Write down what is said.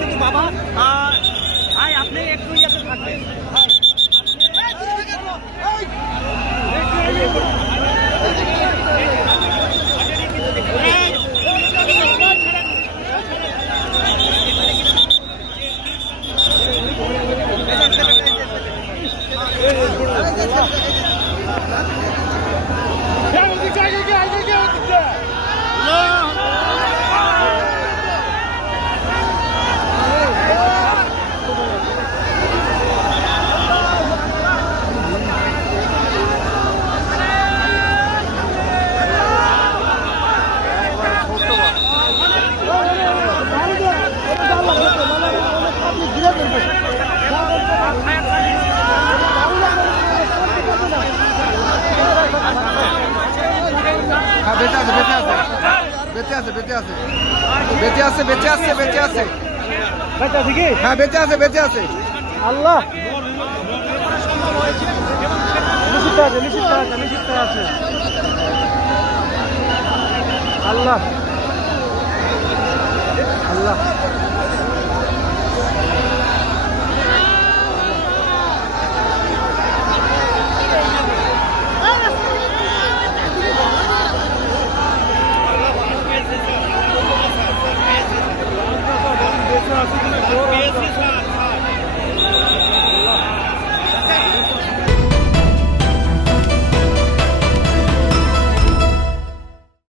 কিন্তু বাবা ভাই আপনি একটু ইয়াতে থাকবেন। বেঁচে আছে বেঁচে আছে বেঁচে আছে বেঁচে আছে বেঁচে আছে বেঁচে আছে কি? হ্যাঁ বেঁচে আছে বেঁচে আছে। আল্লাহ নিশ্চিত আছে নিশ্চিত আছে নিশ্চিত আছে আল্লাহ।